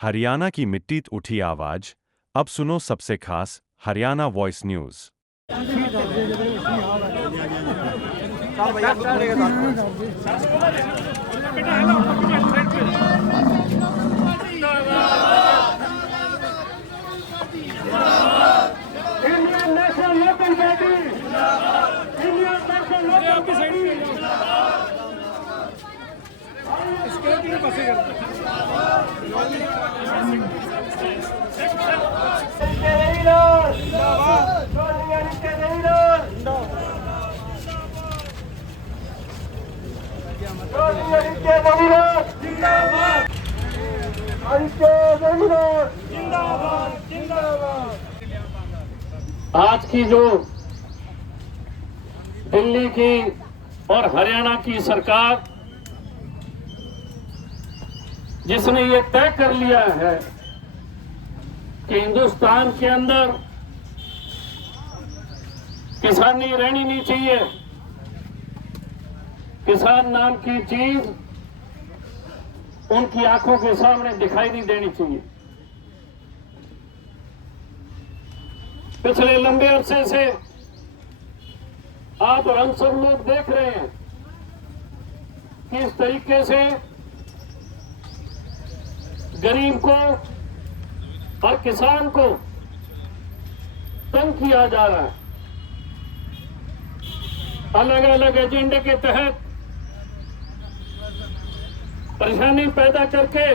हरियाणा की मिट्टी उठी आवाज। अब सुनो सबसे खास Haryana voice news. Indian national local party, Indian national local party. आज की जो दिल्ली की और हरियाणा की सरकार जिसने ये तय कर लिया है कि हिंदुस्तान के अंदर किसानी रहनी नहीं चाहिए, किसान नाम की चीज उनकी आंखों के सामने दिखाई नहीं देनी चाहिए। पिछले लंबे अरसे से आप और हम सब लोग देख रहे हैं कि इस तरीके से गरीब को और किसान को तंग किया जा रहा है। अलग अलग एजेंडे के तहत परेशानी पैदा करके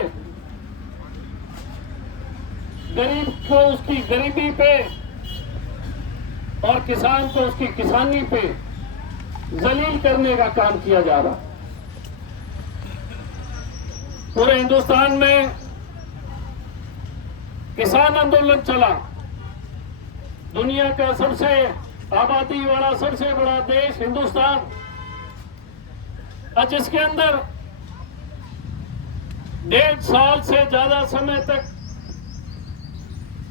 गरीब को उसकी गरीबी पे और किसान को उसकी किसानी पे जलील करने का काम किया जा रहा है। पूरे हिंदुस्तान में किसान आंदोलन चला। दुनिया का सबसे आबादी वाला सबसे बड़ा देश हिंदुस्तान, और जिसके अंदर 1.5 साल से ज्यादा समय तक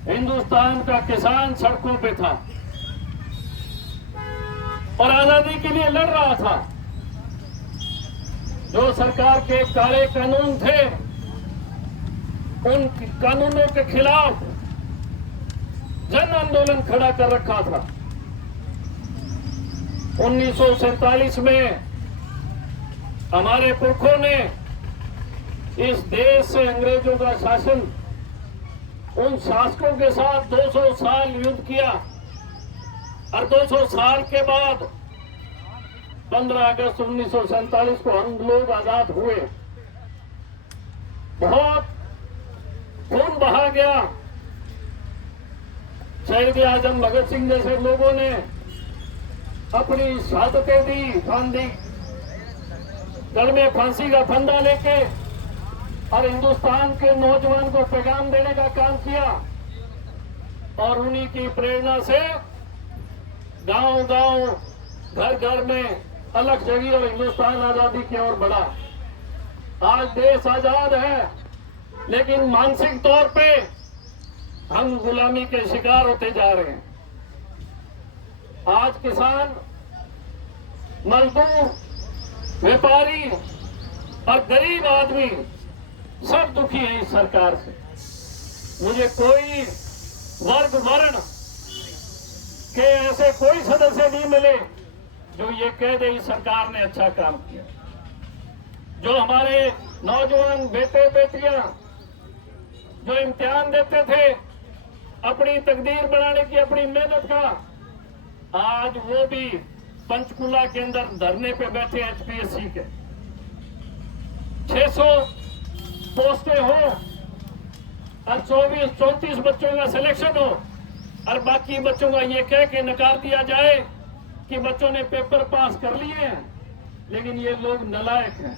हिंदुस्तान का किसान सड़कों पे था और आजादी के लिए लड़ रहा था। जो सरकार के काले कानून थे उन कानूनों के खिलाफ जन आंदोलन खड़ा कर रखा था। 1947 में हमारे पुरखों ने इस देश से अंग्रेजों का शासन, उन शासकों के साथ 200 साल युद्ध किया और 200 साल के बाद 15 अगस्त 1947 को हम लोग आजाद हुए। बहुत खून बहा गया। शहीद आजम भगत सिंह जैसे लोगों ने अपनी शहादतें दी, फांसी गल में फांसी का फंदा लेके, और हिंदुस्तान के नौजवान को पैगाम देने का काम किया। और उन्हीं की प्रेरणा से गांव गांव, घर घर में अलग जगह और हिंदुस्तान आजादी की ओर बढ़ा। आज देश आजाद है, लेकिन मानसिक तौर पे हम गुलामी के शिकार होते जा रहे हैं। आज किसान, मजदूर, व्यापारी और गरीब आदमी सब दुखी है इस सरकार से। मुझे कोई वर्ग वर्ण के ऐसे कोई सदस्य नहीं मिले जो ये कह दे इस सरकार ने अच्छा काम किया। जो हमारे नौजवान बेटे बेटियां जो इम्तिहान देते थे अपनी तकदीर बनाने की, अपनी मेहनत का, आज वो भी पंचकुला के अंदर धरने पे बैठे एचपीएससी के। 600 पोस्टें हो और 24-34 बच्चों का सिलेक्शन हो और बाकी बच्चों का ये कह के नकार दिया जाए कि बच्चों ने पेपर पास कर लिए हैं, लेकिन ये लोग नालायक हैं।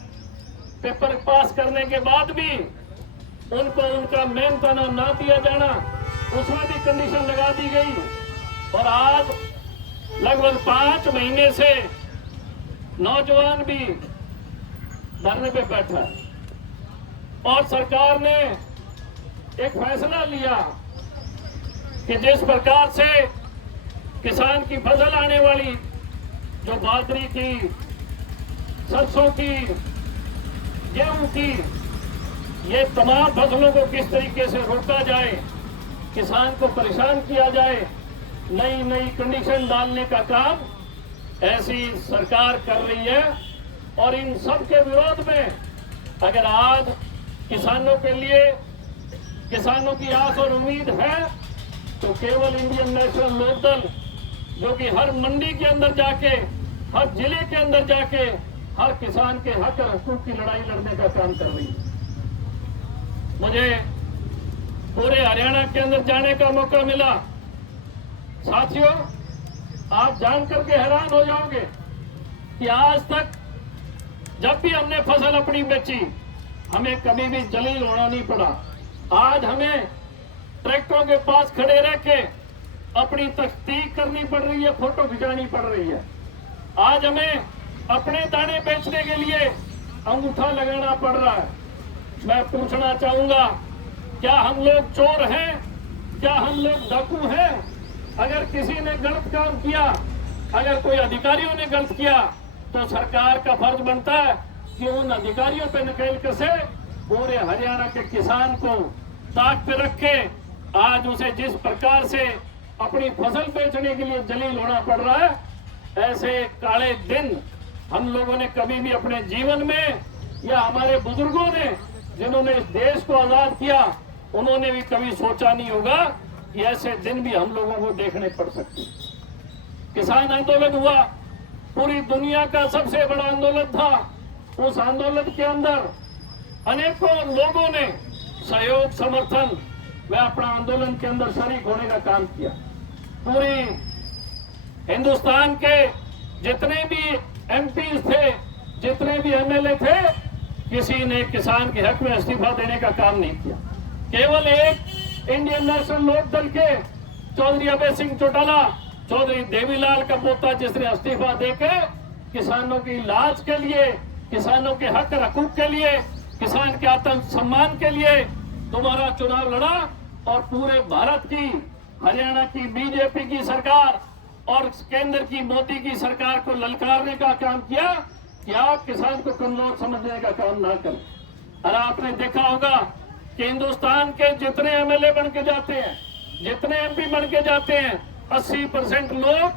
पेपर पास करने के बाद भी उनको उनका मेहनताना ना दिया जाना, उसमें भी कंडीशन लगा दी गई। और आज लगभग 5 महीने से नौजवान भी धरने पे बैठा है। और सरकार ने एक फैसला लिया कि जिस प्रकार से किसान की फसल आने वाली, जो बाजरी की, सरसों की, गेहूं की, ये तमाम फसलों को किस तरीके से रोका जाए, किसान को परेशान किया जाए, नई नई कंडीशन डालने का काम ऐसी सरकार कर रही है। और इन सब के विरोध में अगर आज किसानों के लिए, किसानों की आस और उम्मीद है तो केवल इंडियन नेशनल लोकदल, जो कि हर मंडी के अंदर जाके, हर जिले के अंदर जाके हर किसान के हक और हकूक की लड़ाई लड़ने का काम कर रही है। मुझे पूरे हरियाणा के अंदर जाने का मौका मिला। साथियों, आप जान करके हैरान हो जाओगे कि आज तक जब भी हमने फसल अपनी बेची, हमें कभी भी जलील होना नहीं पड़ा। आज हमें ट्रैक्टरों के पास खड़े रह के अपनी तस्दीक करनी पड़ रही है, फोटो खिंचानी पड़ रही है। आज हमें अपने दाने बेचने के लिए अंगूठा लगाना पड़ रहा है। मैं पूछना चाहूंगा, क्या हम लोग चोर हैं? क्या हम लोग डाकू हैं? अगर किसी ने गलत काम किया, अगर कोई अधिकारियों ने गलत किया, तो सरकार का फर्ज बनता है कि उन अधिकारियों पर नकेल कसे, पूरे हरियाणा के किसान को ताक पे रख के आज उसे जिस प्रकार से अपनी फसल बेचने के लिए जलील होना पड़ रहा है, ऐसे काले दिन हम लोगों ने कभी भी अपने जीवन में, या हमारे बुजुर्गों ने जिन्होंने इस देश को आजाद किया, उन्होंने भी कभी सोचा नहीं होगा कि ऐसे दिन भी हम लोगों को देखने पड़ सकते। किसान आंदोलन हुआ, पूरी दुनिया का सबसे बड़ा आंदोलन था। उस आंदोलन के अंदर अनेकों लोगों ने सहयोग, समर्थन व अपना आंदोलन के अंदर शरीक होने का काम किया। पूरी हिंदुस्तान के जितने भी एमपी थे, जितने भी एमएलए थे, किसी ने किसान के हक में इस्तीफा देने का काम नहीं किया। केवल एक इंडियन नेशनल लोकदल के चौधरी अभय सिंह चौटाला, चौधरी देवीलाल का पोता, जिसने इस्तीफा देके किसानों की लाज के लिए, किसानों के हक और हकूक के लिए, किसान के आत्म सम्मान के लिए दोबारा चुनाव लड़ा और पूरे भारत की, हरियाणा की बीजेपी की सरकार और केंद्र की मोदी की सरकार को ललकारने का काम किया कि आप किसान को कमजोर समझने का काम ना करें। और आपने देखा होगा कि हिंदुस्तान के जितने एमएलए बन के जाते हैं, जितने एमपी बन के जाते हैं, 80% लोग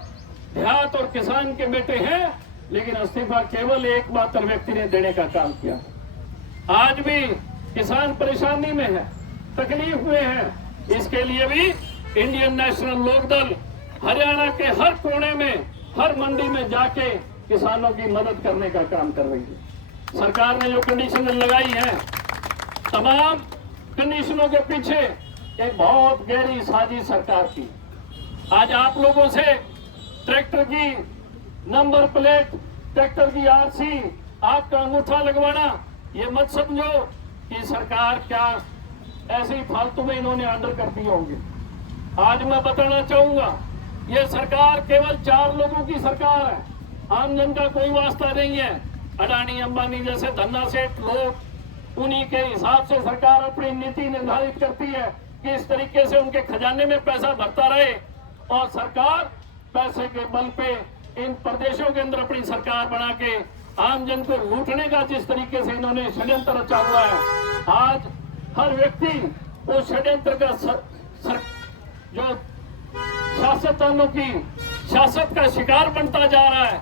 देहात और किसान के बेटे हैं, लेकिन इस्तीफा केवल एकमात्र व्यक्ति ने देने का काम किया। आज भी किसान परेशानी में है, तकलीफ में है। इसके लिए भी इंडियन नेशनल लोकदल हरियाणा के हर कोने में, हर मंडी में जाके किसानों की मदद करने का काम कर रही है। सरकार ने जो कंडीशन लगाई है, तमाम कंडीशनों के पीछे एक बहुत गहरी साजिश सरकार की। आज आप लोगों से ट्रैक्टर की नंबर प्लेट, ट्रैक्टर की आरसी, आपका अंगूठा लगवाना, ये मत समझो कि सरकार क्या ऐसे ही फालतू में इन्होंने ऑर्डर कर दिए होंगे। आज मैं बताना चाहूंगा, ये सरकार केवल 4 लोगों की सरकार है, आम जन का कोई वास्ता नहीं है। अडानी, अंबानी जैसे धन्ना सेठ लोग, उन्हीं के हिसाब से सरकार अपनी नीति निर्धारित करती है कि इस तरीके से उनके खजाने में पैसा भरता रहे, और सरकार पैसे के बल पे इन प्रदेशों के अंदर अपनी सरकार बना के आम जन को लूटने का जिस तरीके से इन्होंने षड्यंत्र रचा हुआ है, आज हर व्यक्ति उस षड्यंत्र का जो शासकों की शासक का शिकार बनता जा रहा है।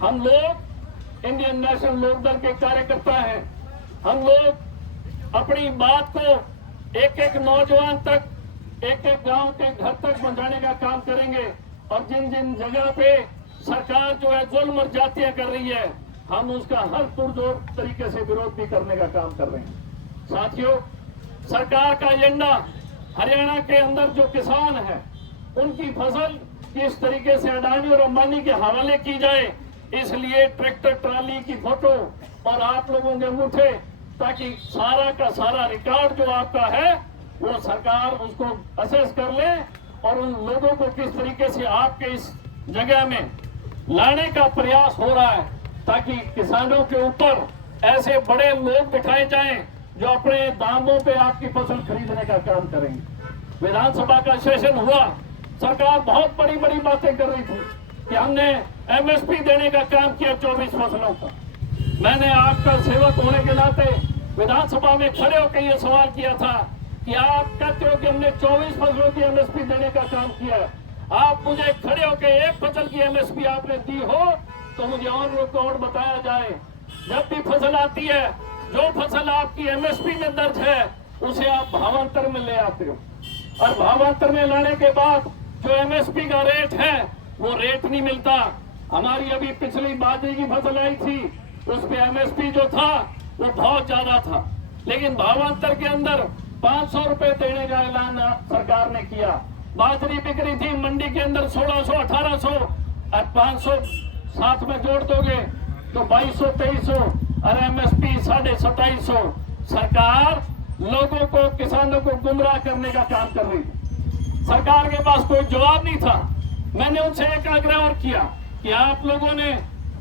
हम लोग इंडियन नेशनल लोकदल के कार्यकर्ता हैं। हम लोग अपनी बात को एक एक नौजवान तक, एक एक गांव के घर तक पहुंचाने का काम करेंगे, और जिन जिन जगह पे सरकार जो है जुल्म और जातियां कर रही है, हम उसका हर पुरजोर तरीके से विरोध भी करने का काम कर रहे हैं। साथियों, सरकार का एजेंडा हरियाणा के अंदर जो किसान है, उनकी फसल किस तरीके से अडानी और अंबानी के हवाले की जाए, इसलिए ट्रैक्टर ट्राली की फोटो और आप लोगों के अंगूठे, ताकि सारा का सारा रिकॉर्ड जो आपका है वो सरकार उसको असेस कर ले, और उन लोगों को किस तरीके से आपके इस जगह में लाने का प्रयास हो रहा है, ताकि किसानों के ऊपर ऐसे बड़े लोग बिठाए जाएं जो अपने दामों पे आपकी फसल खरीदने का काम करेंगे। विधानसभा का सेशन हुआ, सरकार बहुत बड़ी बड़ी बातें कर रही थी कि हमने एमएसपी देने का काम किया 24 फसलों का। मैंने आपका सेवक होने के नाते विधानसभा में खड़े होकर ये सवाल किया था कि आप कहते हो कि हमने 24 फसलों की एमएसपी देने का काम किया है, आप मुझे खड़े होकर एक फसल की एमएसपी आपने दी हो तो मुझे ऑन रिकॉर्ड बताया जाए। जब भी फसल आती है, जो फसल आपकी एमएसपी में दर्ज है उसे आप भावांतर में ले आते हो, और भावांतर में लाने के बाद जो एमएसपी का रेट है वो रेट नहीं मिलता। हमारी अभी पिछली बाजरे की फसल आई थी, उस पे एमएसपी जो था वो बहुत ज्यादा था, लेकिन भावांतर के अंदर 500 रुपए देने का ऐलान सरकार ने किया। बाजरी बिक रही थी मंडी के अंदर 1600 1800, और 500 साथ में जोड़ दोगे तो 2200 2300, और एमएसपी 2750। सरकार लोगों को, किसानों को गुमराह करने का काम कर रही थी। सरकार के पास कोई जवाब नहीं था। मैंने उनसे एक आग्रह और किया कि आप लोगों ने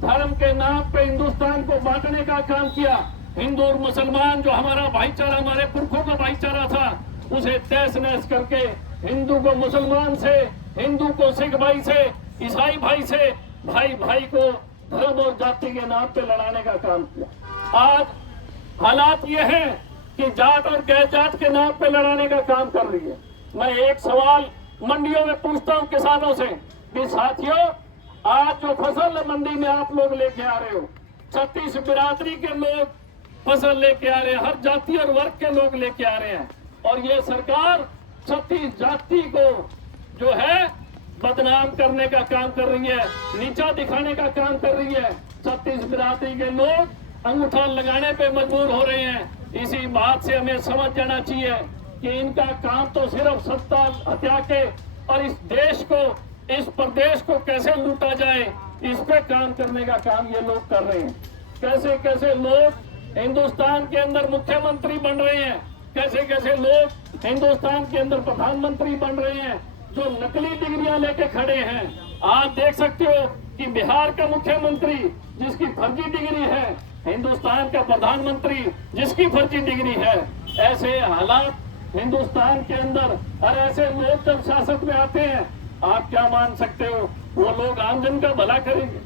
धर्म के नाम पे हिंदुस्तान को बांटने का काम किया। हिंदू और मुसलमान जो हमारा भाईचारा, हमारे पुरखों का भाईचारा था, उसे तहस नहस करके हिंदू को मुसलमान से, हिंदू को सिख भाई से, ईसाई भाई से, भाई भाई को धर्म और जाति के नाम पे लड़ाने का काम किया। आज हालात ये हैं कि जाट और गैर जाट के नाम पे लड़ाने का काम कर रही है। मैं एक सवाल मंडियों में पूछता हूं किसानों से कि साथियों, आज जो फसल मंडी में आप लोग लेके आ रहे हो, 36 बिरादरी के लोग फसल लेके आ रहे हैं, हर जाति और वर्ग के लोग लेके आ रहे हैं, और ये सरकार 36 जाति को जो है बदनाम करने का काम कर रही है, नीचा दिखाने का काम कर रही है। 36 बिरादरी के लोग अंगूठा लगाने पे मजबूर हो रहे हैं। इसी बात से हमें समझ जाना चाहिए कि इनका काम तो सिर्फ सत्ता हत्या के और इस देश को, इस प्रदेश को कैसे लूटा जाए, इस पे काम करने का काम ये लोग कर रहे हैं। कैसे कैसे लोग हिंदुस्तान के अंदर मुख्यमंत्री बन रहे हैं, कैसे कैसे लोग हिंदुस्तान के अंदर प्रधानमंत्री बन रहे हैं, जो नकली डिग्रियां लेके खड़े हैं। आप देख सकते हो कि बिहार का मुख्यमंत्री जिसकी फर्जी डिग्री है, हिंदुस्तान का प्रधानमंत्री जिसकी फर्जी डिग्री है। ऐसे हालात हिंदुस्तान के अंदर, और ऐसे लोग जब शासन में आते हैं, आप क्या मान सकते हो वो लोग आमजन का भला करेंगे।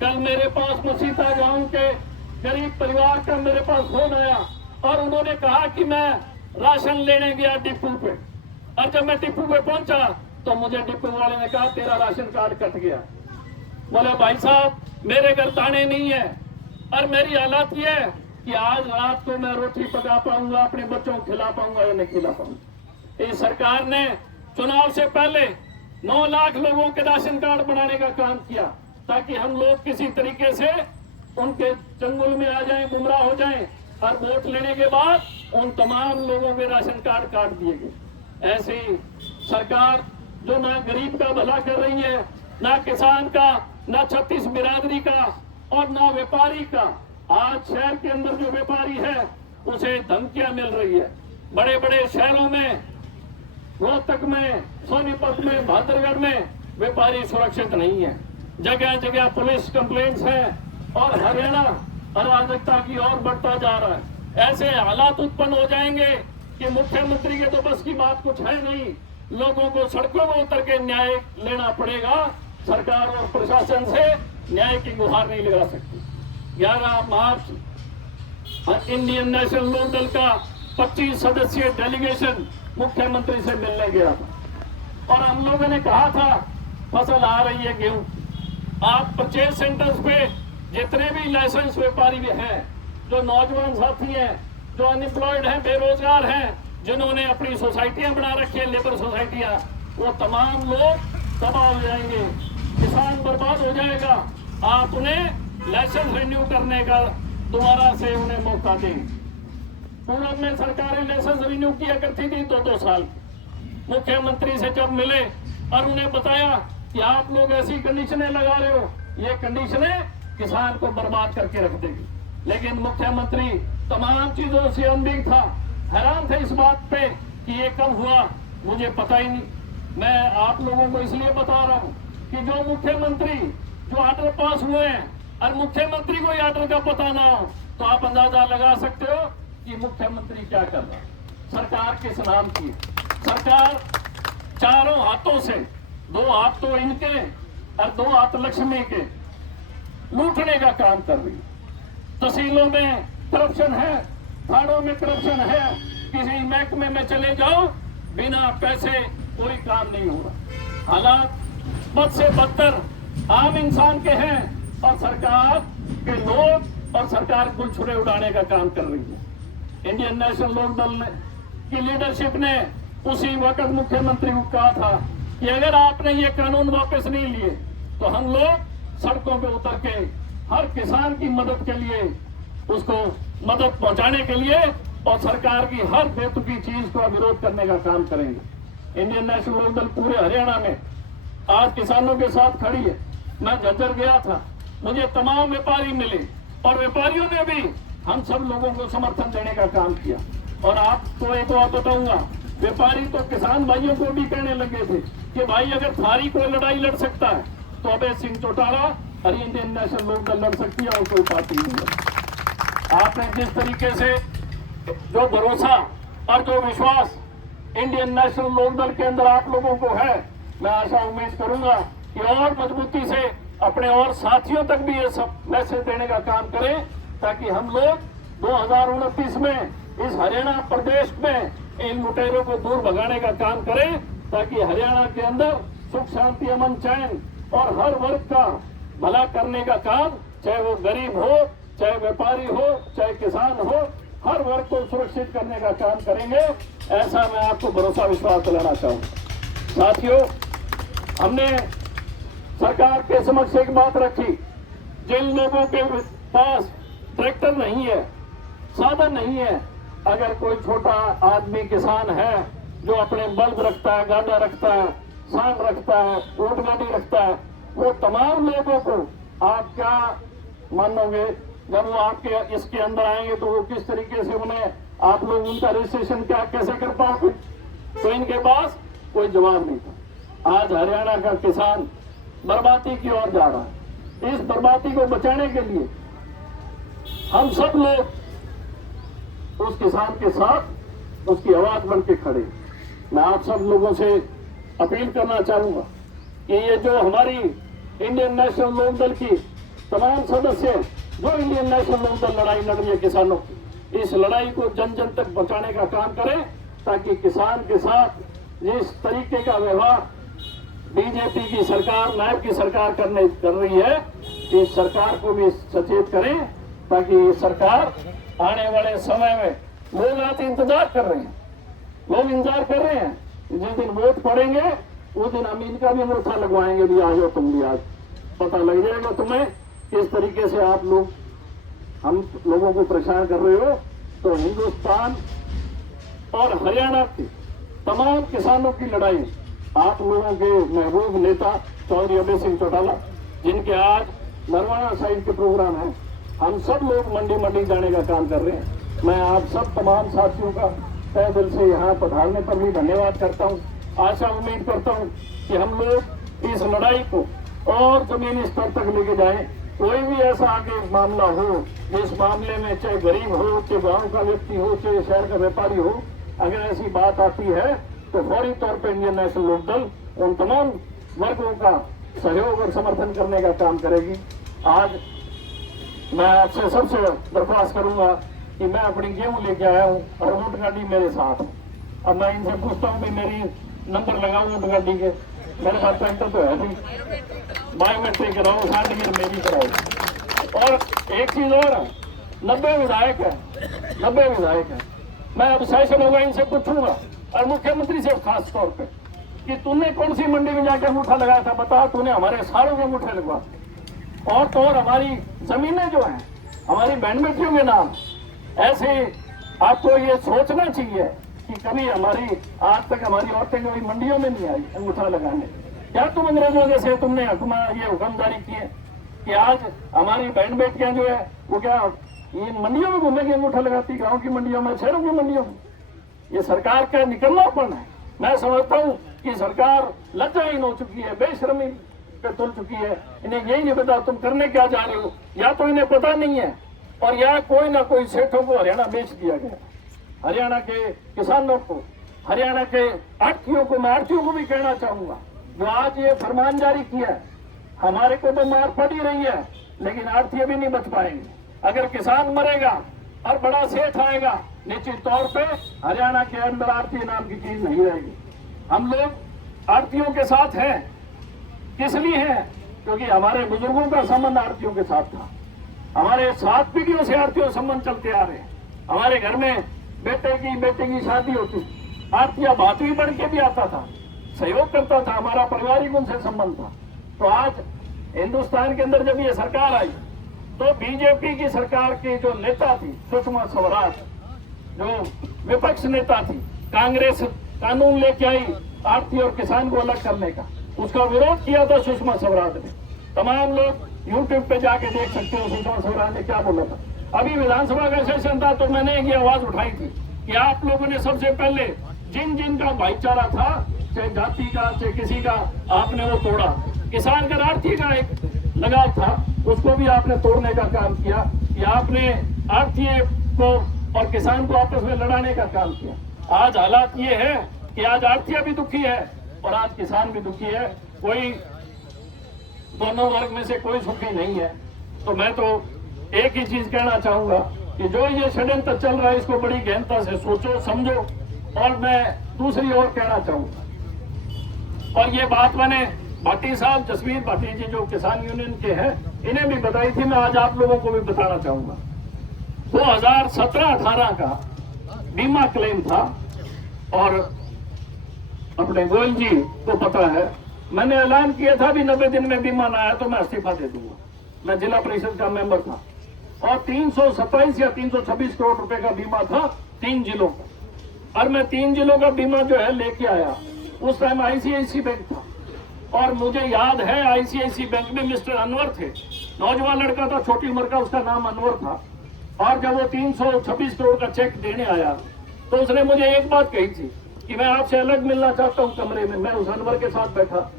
कल मेरे पास मसीता गांव के गरीब परिवार का मेरे पास फोन आया, और उन्होंने कहा कि मैं राशन लेने गया डिपो पे, और जब मैं डिपो पे पहुंचा तो मुझे डिपो वाले ने कहा तेरा राशन कार्ड कट गया। बोले भाई साहब, मेरे घर दाने नहीं है, और मेरी हालत ये है कि आज रात को मैं रोटी पका पाऊंगा, अपने बच्चों को खिला पाऊंगा या नहीं खिला पाऊंगा। इस सरकार ने चुनाव से पहले 9 लाख लोगों के राशन कार्ड बनाने का काम किया, ताकि हम लोग किसी तरीके से उनके चंगुल में आ जाएं, गुमराह हो जाएं, और वोट लेने के बाद उन तमाम लोगों के राशन कार्ड काट दिए गए। ऐसे ही सरकार जो ना गरीब का भला कर रही है, ना किसान का, ना 36 बिरादरी का, और ना व्यापारी का। आज शहर के अंदर जो व्यापारी है उसे धमकियां मिल रही है। बड़े बड़े शहरों में, रोहतक में, सोनीपत में, भादरगढ़ में व्यापारी सुरक्षित नहीं है। जगह जगह पुलिस कंप्लेंट्स हैं, और हरियाणा अराजकता की ओर बढ़ता जा रहा है। ऐसे हालात उत्पन्न हो जाएंगे कि मुख्यमंत्री के तो बस की बात कुछ है नहीं, लोगों को सड़कों में उतर के न्याय लेना पड़ेगा। सरकार और प्रशासन से न्याय की गुहार नहीं लगा सकती। 11 मार्च इंडियन नेशनल लोक दल का 25 सदस्यीय डेलीगेशन मुख्यमंत्री से मिलने गया था, और हम लोगों ने कहा था फसल आ रही है गेहूं, आप परचेज सेंटर्स पे जितने भी लाइसेंस व्यापारी भी हैं, जो नौजवान साथी हैं, जो अनएम्प्लॉयड हैं, बेरोजगार हैं, जिन्होंने अपनी सोसाइटियां बना रखी है, लेबर सोसाइटियां, वो तमाम लोग तबाह हो जाएंगे, किसान बर्बाद हो जाएगा। आप उन्हें लाइसेंस रिन्यू करने का दोबारा से उन्हें मौका दें। पूर्व में सरकारें लाइसेंस रिन्यू किया करती थी 2-2 साल। मुख्यमंत्री से जब मिले और उन्हें बताया कि आप लोग ऐसी कंडीशनें लगा रहे हो, ये कंडीशनें किसान को बर्बाद करके रख देगी, लेकिन मुख्यमंत्री तमाम चीजों से अनभिज्ञ था, हैरान थे इस बात पे कि ये कब हुआ मुझे पता ही नहीं। मैं आप लोगों को इसलिए बता रहा हूँ कि जो मुख्यमंत्री जो आर्डर पास हुए हैं, और मुख्यमंत्री को आर्डर का पता ना हो, तो आप अंदाजा लगा सकते हो कि मुख्यमंत्री क्या कर रहा है। सरकार किस नाम की? सरकार चारों हाथों से, 2 हाथ तो इनके और 2 हाथ लक्ष्मी के, लूटने का काम कर रही है। तहसीलों में करप्शन है, थानों में करप्शन है, किसी महकमे में चले जाओ, बिना पैसे कोई काम नहीं होगा। हालात बद से बदतर आम इंसान के हैं और सरकार के लोग और सरकार गुलछुरे उड़ाने का काम कर रही है। इंडियन नेशनल लोक दल की लीडरशिप ने उसी वक्त मुख्यमंत्री को कहा था कि अगर आपने ये कानून वापस नहीं लिए तो हम लोग सड़कों पे उतर के हर किसान की मदद के लिए, उसको मदद पहुंचाने के लिए और सरकार की हर बेतुकी चीज का विरोध करने का काम करेंगे। इंडियन नेशनल लोक दल पूरे हरियाणा में आज किसानों के साथ खड़ी है। मैं झज्जर गया था, मुझे तमाम व्यापारी मिले और व्यापारियों ने भी हम सब लोगों को समर्थन देने का काम किया। और आपको एक बात बताऊंगा, व्यापारी तो किसान भाइयों को भी कहने लगे थे कि भाई अगर थारी कोई लड़ाई लड़ सकता है तो अभय सिंह चौटाला और इंडियन नेशनल लोक दल लड़ सकती है और कोई पार्टी नहीं है। आपने जिस तरीके से जो भरोसा और जो विश्वास इंडियन नेशनल लोक दल के अंदर आप लोगों को है, मैं आशा उम्मीद करूंगा कि और मजबूती से अपने और साथियों तक भी ये सब मैसेज देने का काम करें, ताकि हम लोग 2029 में इस हरियाणा प्रदेश में इन लुटेरों को दूर भगाने का काम करें, ताकि हरियाणा के अंदर सुख शांति अमन चैन और हर वर्ग का भला करने का काम, चाहे वो गरीब हो, चाहे व्यापारी हो, चाहे किसान हो, हर वर्ग को सुरक्षित करने का काम करेंगे। ऐसा मैं आपको भरोसा विश्वास दिलाना चाहूंगा। साथियों, हमने सरकार के समक्ष एक बात रखी, जिन लोगों के पास ट्रैक्टर नहीं है, साधन नहीं है, अगर कोई छोटा आदमी किसान है जो अपने बल्ब रखता है, गाड़ा रखता है, सांड रखता है, ऊंट गाड़ी रखता है, वो तमाम लोगों को आप क्या मानोगे, जब वो आपके इसके अंदर आएंगे तो वो किस तरीके से उन्हें आप लोग उनका रजिस्ट्रेशन क्या कैसे कर पाओगे? तो इनके पास कोई जवाब नहीं था। आज हरियाणा का किसान बर्बादी की ओर जा रहा है। इस बर्बादी को बचाने के लिए हम सब लोग उस किसान के साथ उसकी आवाज बन के खड़े। मैं आप सब लोगों से अपील करना चाहूंगा कि ये जो हमारी इंडियन नेशनल लोक दल की तमाम सदस्य जो इंडियन नेशनल लोक दल लड़ाई लड़ रही है किसानों की, इस लड़ाई को जन जन तक पहुंचाने का काम करें, ताकि किसान के साथ जिस तरीके का व्यवहार बीजेपी की सरकार, नायब की सरकार कर रही है, इस सरकार को भी सचेत करें, ताकि ये सरकार आने वाले समय में लोग आज इंतजार कर रहे हैं, लोग इंतजार कर रहे हैं। जिस दिन वोट पड़ेंगे उस दिन हम इनका भी अंगूठा लगवाएंगे, भी आ जाओ तुम भी, आज पता लग जाएगा तुम्हें किस तरीके से आप लोग हम लोगों को परेशान कर रहे हो। तो हिंदुस्तान और हरियाणा के तमाम किसानों की लड़ाई आप लोगों के महबूब नेता चौधरी अभय सिंह चौटाला, जिनके आज नरवाना साइड के प्रोग्राम है, हम सब लोग मंडी मंडी जाने का काम कर रहे हैं। मैं आप सब तमाम साथियों का तहे दिल से यहाँ पधारने पर भी धन्यवाद करता हूँ। आशा उम्मीद करता हूँ कि हम लोग इस लड़ाई को और जमीनी स्तर तक लेके जाएं। कोई भी ऐसा आगे मामला हो जिस मामले में चाहे गरीब हो, चाहे गांव का व्यक्ति हो, चाहे शहर का व्यापारी हो, अगर ऐसी बात आती है तो फौरी तौर पर इंडियन नेशनल लोक दल उन तमाम वर्गों का सहयोग और समर्थन करने का काम करेगी। आज मैं आपसे सबसे दरख्वास्त करूंगा कि मैं अपनी गेहूं लेके आया हूं और ऊंट गाड़ी मेरे साथ है। अब मैं इनसे पूछता हूं कि मेरी नंबर लगाऊं ऊंट गाड़ी के, मेरे पास ट्रैक्टर तो है नहीं, बायोमेट्रिक कराओ, सर्टिफिकेट मेरी कराओ। और एक चीज और है, 90 विधायक है, 90 विधायक है। मैं अब सेशन होगा इनसे पूछूंगा और मुख्यमंत्री से खास तौर पे कि तूने कौन सी मंडी में जाकर अंगूठा लगाया था, बता। तूने हमारे सारों के अंगूठे लगवा, और तो और हमारी जमीनें जो हैं हमारी बहन बेटियों के नाम। ऐसे आपको ये सोचना चाहिए कि कभी हमारी आज तक हमारी औरतें कभी मंडियों में नहीं आई अंगूठा लगाने। क्या तुम अंग्रेजों जैसे तुमने ये हुक्म जारी किए कि आज हमारी बहन बेटियां जो है वो क्या ये मंडियों में घूमेंगे अंगूठा लगाती, गाँव की मंडियों में, शहरों की मंडियों में? ये सरकार का निकलनापन है। मैं समझता हूँ कि सरकार लज्जाहीन हो चुकी है, बेशर्मी पे तुल चुकी है। इन्हें यही नहीं पता तुम करने क्या जा रहे हो, या तो इन्हें पता नहीं है और या कोई ना कोई सेठों को हरियाणा बेच दिया गया। हरियाणा के किसानों को, हरियाणा के आढ़तियों को, मैं आढ़तियों को भी कहना चाहूंगा जो आज ये फरमान जारी किया है, हमारे को तो मार पड़ ही रही है लेकिन आढ़ती भी नहीं बच पाएंगे। अगर किसान मरेगा और बड़ा सेठ आएगा, निश्चित तौर पे हरियाणा के अंदर आरती नाम की चीज नहीं रहेगी। हम लोग आरतियों के साथ हैं, किस लिए हैं? क्योंकि हमारे बुजुर्गों का संबंध आरतियों के साथ था, हमारे 7 पीढ़ियों से आरतियों संबंध चलते आ रहे हैं। हमारे घर में बेटे की शादी होती, आरतियां भातवी बढ़ के भी आता था, सहयोग करता था, हमारा पारिवारिक उनसे संबंध था। तो आज हिंदुस्तान के अंदर जब ये सरकार आई तो बीजेपी की सरकार की जो नेता थी सुषमा स्वराज, जो विपक्ष नेता थी, कांग्रेस कानून लेके आई आरती और किसान को अलग करने का, उसका विरोध किया था सुषमा स्वराज ने। तमाम लोग यूट्यूब पे जाके देख सकते हो सुषमा स्वराज ने क्या बोला था। अभी विधानसभा का सेशन था तो मैंने ये आवाज उठाई थी कि आप लोगों ने सबसे पहले जिन जिन का भाईचारा था, चाहे जाति का चाहे किसी का, आपने वो तोड़ा। किसान का आरती का एक लगाव था, उसको भी आपने तोड़ने का काम किया कि आपने आरती को और किसान को आपस में लड़ाने का काम किया। आज हालात ये है कि आज आरतियां भी दुखी है और आज किसान भी दुखी है, कोई दोनों वर्ग में से कोई सुखी नहीं है। तो मैं तो एक ही चीज कहना चाहूंगा कि जो ये षड्यंत्र चल रहा है इसको बड़ी गहनता से सोचो समझो। और मैं दूसरी ओर कहना चाहूंगा, और ये बात मैंने भाटी साहब जसवीर भाटी जी जो किसान यूनियन के हैं इन्हें भी बताई थी, मैं आज आप लोगों को भी बताना चाहूंगा। 2017-18 का बीमा क्लेम था और अपने गोयल जी को पता है, मैंने ऐलान किया था भी 90 दिन में बीमा ना आया तो मैं इस्तीफा दे दूंगा। मैं जिला परिषद का मेंबर था और 327 या 326 करोड़ रुपए का बीमा था 3 जिलों का, और मैं 3 जिलों का बीमा जो है लेके आया। उस टाइम आईसीआईसी बैंक था और मुझे याद है आईसीआईसी बैंक में मिस्टर अनवर थे, नौजवान लड़का था, छोटी उम्र का, उसका नाम अनवर था। और जब वो 326 करोड़ का चेक देने आया तो उसने मुझे एक बात कही थी कि मैं आपसे अलग मिलना चाहता हूं कमरे में। मैं उस अनवर के साथ बैठा,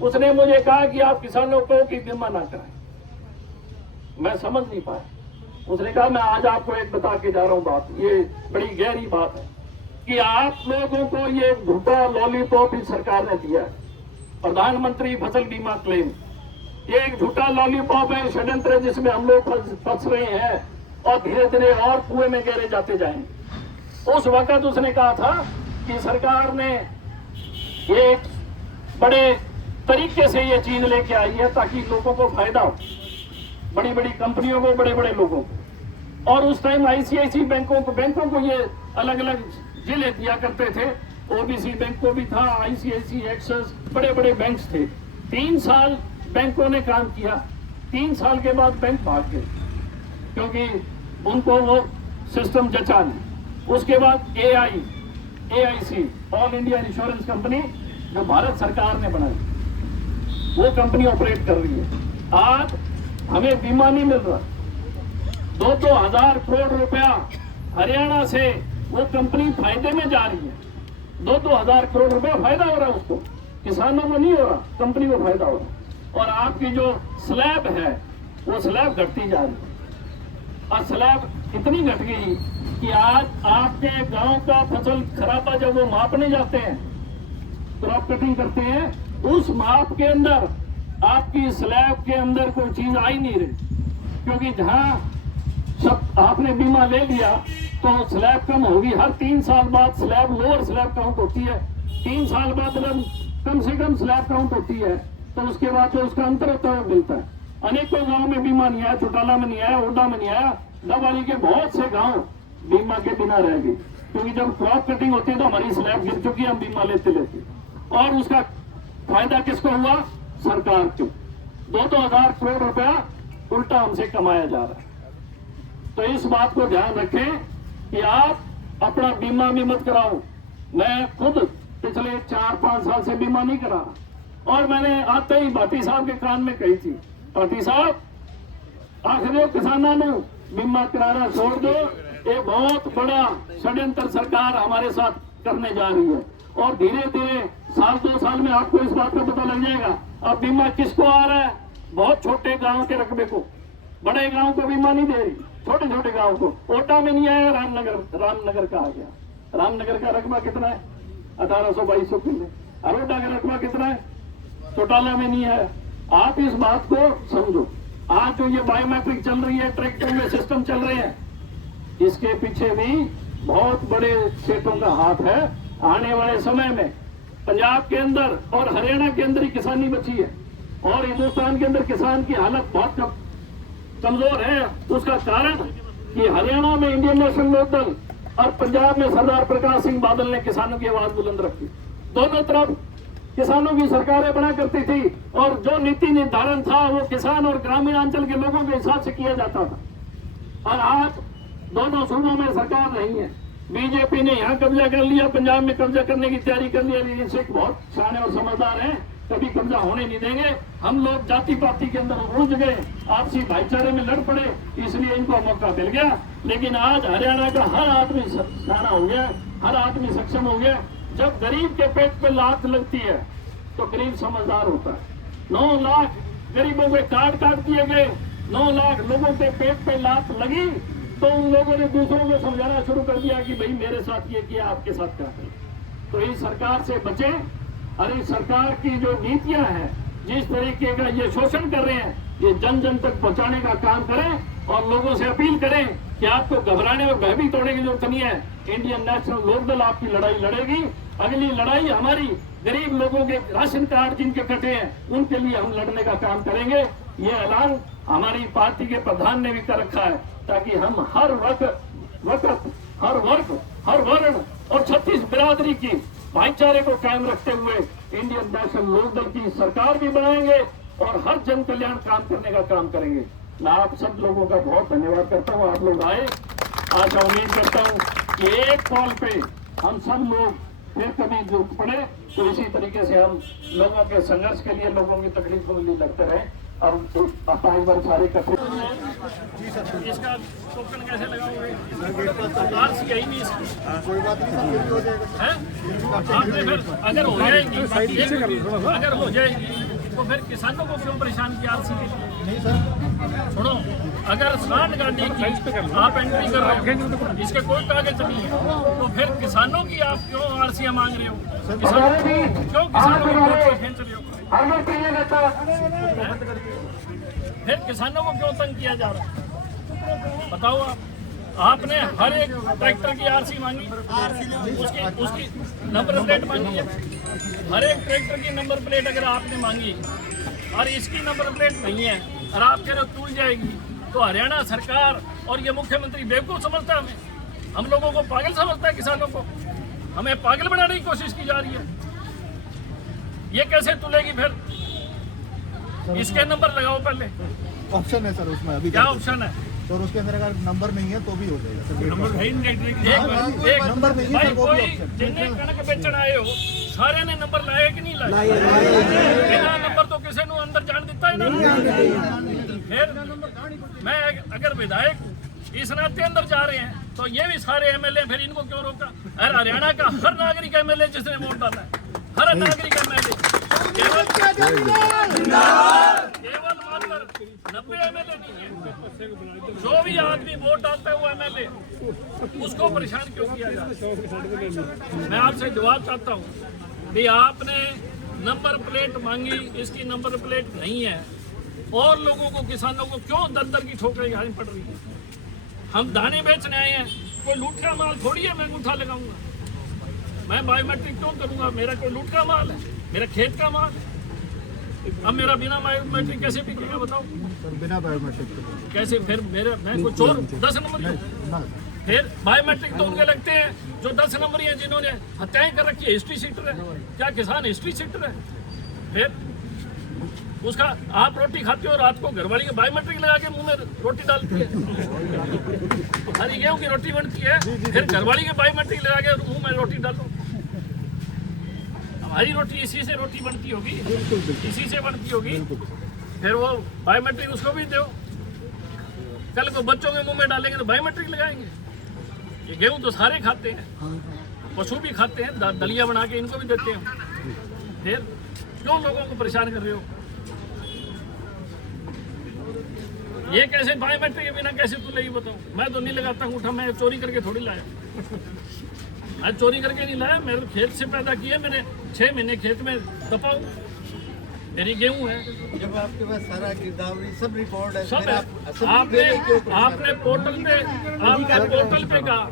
उसने मुझे कहा कि आप किसानों को कि बीमा ना कराएं। मैं समझ नहीं पाया। उसने कहा मैं आज आपको एक बता के जा रहा हूं बात, ये बड़ी गहरी बात है कि आप लोगों को ये झूठा लॉलीपॉप इस सरकार ने दिया है, प्रधानमंत्री फसल बीमा क्लेम। ये एक झूठा लॉलीपॉप है, षड्यंत्र है जिसमें हम लोग फंस रहे हैं और धीरे धीरे और कुएं में गिरे जाते जाएंगे। उस वक्त उसने कहा था कि सरकार ने एक बड़े तरीके से ये चीज लेके आई है ताकि लोगों को फायदा हो, बड़ी बड़ी कंपनियों को, बड़े बड़े लोगों को। और उस टाइम आईसीआईसी बैंकों को ये अलग अलग जिले दिया करते थे, ओबीसी बैंक को भी था, आईसीआईसी, एक्सिस, बड़े बड़े बैंक्स थे। 3 साल बैंकों ने काम किया, 3 साल के बाद बैंक भाग गए क्योंकि उनको वो सिस्टम जचा नहीं। उसके बाद AIC, all India insurance company, जो भारत सरकार ने बनाई, वो कंपनी ऑपरेट कर रही है। आज हमें बीमा नहीं मिल रहा, 2-2 हजार करोड़ रुपया हरियाणा से वो कंपनी फायदे में जा रही है। 2-2 हजार करोड़ रुपया फायदा हो रहा है उसको, किसानों को नहीं हो रहा, कंपनी को फायदा हो रहा। और आपकी जो स्लैब है वो स्लैब घटती जा रही है, और स्लैब इतनी घट गई कि आज आपके गांव का फसल खराबा जब वो मापने जाते हैं, क्रॉप कटिंग करते हैं, उस माप के अंदर आपकी स्लैब के अंदर कोई चीज आई नहीं रही, क्योंकि जहां सब आपने बीमा ले लिया तो स्लैब कम होगी। हर 3 साल बाद स्लैब, लोअर स्लैब काउंट होती है, 3 साल बाद कम से कम स्लैब काउंट होती है, तो उसके बाद तो उसका अंतर होता है, मिलता है। अनेकों गांव में बीमा नहीं आया, चौटाला में नहीं आया, ओडा में नहीं आया, डबवाली के बहुत से गांव बीमा के बिना रह गए, क्योंकि जब क्रॉप कटिंग होती है तो हमारी स्लैब गिर चुकी है, हम बीमा लेते और उसका फायदा किसको हुआ? सरकार को। 2-2 हजार करोड़ रुपया उल्टा हमसे कमाया जा रहा है। तो इस बात को ध्यान रखें कि आप अपना बीमा भी मत कराओ। मैं खुद पिछले 4-5 साल से बीमा नहीं करा, और मैंने आते ही भाटी साहब के कान में कही थी, भाटी साहब आखिर किसानों को बीमा कराना छोड़ दो, ये बहुत बड़ा षड्यंत्र सरकार हमारे साथ करने जा रही है। और धीरे धीरे 1-2 साल में आपको इस बात का पता लग जाएगा। अब बीमा किसको आ रहा है? बहुत छोटे गांव के रकबे को, बड़े गांव को बीमा नहीं दे रही, छोटे छोटे गांव को। ओटा में नहीं आया, रामनगर का आ गया। रामनगर का रकबा कितना है? 1800-2200 किलो। अरोडा का रकबा कितना है? चौटाला में नहीं है। आप इस बात को समझो। आज जो ये बायोमेट्रिक चल रही है, ट्रैक्टर में सिस्टम चल रहे हैं, इसके पीछे भी बहुत बड़े सेठों का हाथ है। आने वाले समय में पंजाब के अंदर और हरियाणा के अंदर ही किसानी बची है और हिंदुस्तान के अंदर किसान की हालत बहुत कमजोर है। उसका कारण कि हरियाणा में इंडियन नेशनल लोकदल और पंजाब में सरदार प्रकाश सिंह बादल ने किसानों की आवाज बुलंद रखी। दोनों तरफ किसानों की सरकारें बना करती थी और जो नीति निर्धारण था वो किसान और ग्रामीण अंचल के लोगों के हिसाब से किया जाता था। और आज दोनों सूबों में सरकार नहीं है। बीजेपी ने यहाँ कब्जा कर लिया, पंजाब में कब्जा करने की तैयारी कर लिया। लेकिन सिख बहुत शाने और समझदार हैं, कभी कब्जा होने नहीं देंगे। हम लोग जाति पाति के अंदर उलझ गए, आपसी भाईचारे में लड़ पड़े, इसलिए इनको मौका मिल गया। लेकिन आज हरियाणा का हर आदमी शाना हो गया, हर आदमी सक्षम हो गया। जब गरीब के पेट पे लात लगती है तो गरीब समझदार होता है। 9 लाख गरीबों के कार्ड काट दिए गए, 9 लाख लोगों के पेट पे लात लगी तो उन लोगों ने दूसरों को समझाना शुरू कर दिया कि भाई मेरे साथ ये किया, आपके साथ क्या करें। तो इस सरकार से बचे और इस सरकार की जो नीतियां हैं, जिस तरीके का ये शोषण कर रहे हैं, ये जन जन तक पहुंचाने का काम करें और लोगों से अपील करें कि आपको घबराने और भयभीत तोड़ने की जरूरत नहीं है। इंडियन नेशनल लोकदल आपकी लड़ाई लड़ेगी। अगली लड़ाई हमारी गरीब लोगों के राशन कार्ड जिनके कटे हैं उनके लिए हम लड़ने का काम करेंगे। ये ऐलान हमारी पार्टी के प्रधान ने भी कर रखा है ताकि हम हर वक्त हर वर्ग हर वर्ण और 36 बिरादरी की भाईचारे को कायम रखते हुए इंडियन नेशनल लोकदल की सरकार भी बनाएंगे और हर जन कल्याण काम करने का काम करेंगे। मैं आप सब लोगों का बहुत धन्यवाद करता हूँ। आप लोग आए, आज उम्मीद करता हूँ कि एक कॉल पे हम सब लोग फिर कभी जुट पड़े तो इसी तरीके से हम लोगों के संघर्ष के लिए, लोगों की तकलीफों के लिए लड़ते रहे। और एक बार सारे इकट्ठे इसका टोकन कैसे लगाओगे? यही नहीं, कोई बात नहीं, आपने फिर अगर हो जाएगी, अगर हो जाएगी तो फिर किसानों को क्यों परेशान किया? आरसी के नहीं सर, सुनो, अगर सांड गाड़ी की आप एंट्री कर रहे हो, इसके कोई कागज नहीं है, तो फिर किसानों की आप क्यों आरसी मांग रहे हो? क्यों किसानों को खींच रहे हो? फिर किसानों को क्यों तंग किया जा रहा है? बताओ आप। आपने हर एक ट्रैक्टर की आरसी मांगी, उसकी नंबर प्लेट मांगी है। हर एक ट्रैक्टर की नंबर प्लेट अगर आपने मांगी और इसकी नंबर प्लेट नहीं है और आप कह रहे हो टूट जाएगी, तो हरियाणा सरकार और ये मुख्यमंत्री बेवकूफ समझता है हमें, हम लोगों को पागल समझता है, किसानों को हमें पागल बनाने की कोशिश की जा रही है। ये कैसे तुलेगी? फिर इसके नंबर लगाओ पहले। ऑप्शन है सर उसमें, अभी क्या ऑप्शन है? तो उसके अंदर अगर नंबर नहीं है तो भी हो जाएगा सर। नंबर नहीं है, एक नंबर नहीं है सर, वो भी ऑप्शन। जिन्हें कणक बेचन आए हो सारे ने नंबर लाए कि नहीं लाए? बिना नंबर तो किसी ने अंदर जान दिता ही नहीं। फिर मैं अगर विधायक इस नाते अंदर जा रहे हैं तो ये भी सारे एमएलए, फिर इनको क्यों रोका? अरे हरियाणा का हर नागरिक एमएलए जिसने वोट डाला है, हर नागरिक एमएलए, केवल मात्र 90 एमएलए नहीं है, जो भी आदमी वोट डालता है वो एमएलए, उसको परेशान क्यों किया जा रहा है? मैं आपसे जवाब चाहता हूँ कि आपने नंबर प्लेट मांगी, इसकी नंबर प्लेट नहीं है और लोगों को, किसानों को क्यों दर दर की ठोकरें खानी पड़ रही है? हम दाने बेचने आए हैं, कोई लूट का माल थोड़ी है मैं अंगूठा लगाऊंगा। मैं बायोमेट्रिक क्यों करूंगा? मेरा कोई लूट का माल है? मेरा खेत का माल है। अब मेरा बिना बायोमेट्रिक कैसे बिकेगा बताओ? बिना बायोमेट्रिक कैसे? फिर मेरा, मैं कोई चोर 10 नंबर? फिर बायोमेट्रिक तो उनके लगते हैं जो 10 नंबर हैं, जिन्होंने हत्याएं कर रखी है, हिस्ट्री सीटर है। क्या किसान हिस्ट्री सीटर है? फिर उसका आप रोटी खाते हो, रात को घरवाली के बायोमेट्रिक लगा के मुंह में रोटी डालती है, हरी गेहूं की रोटी बनती है, फिर घरवाली के बायोमेट्रिक लगा के मुंह में रोटी डालो। हमारी रोटी इसी से रोटी बनती होगी, इसी से बनती होगी। फिर वो बायोमेट्रिक उसको भी दो, कल को बच्चों के मुंह में डालेंगे तो बायोमेट्रिक लगाएंगे। ये गेहूं तो सारे खाते हैं, पशु भी खाते हैं, दलिया बना के इनको भी देते हैं। फिर क्यों लोगों को परेशान कर रहे हो? ये कैसे बायोमेट्रिक के बिना कैसे तू नहीं बताऊं? मैं तो नहीं लगाता अंगूठा, मैं चोरी करके थोड़ी लाया। आज चोरी करके नहीं लाया, मेरे खेत से पैदा किए, मैंने 6 महीने खेत में तपाऊं। मेरी गेहूं है। जब आपके पास सारा गिरदावरी सब रिकॉर्ड है, सब फिर है। आप आपने पोर्टल पे कहा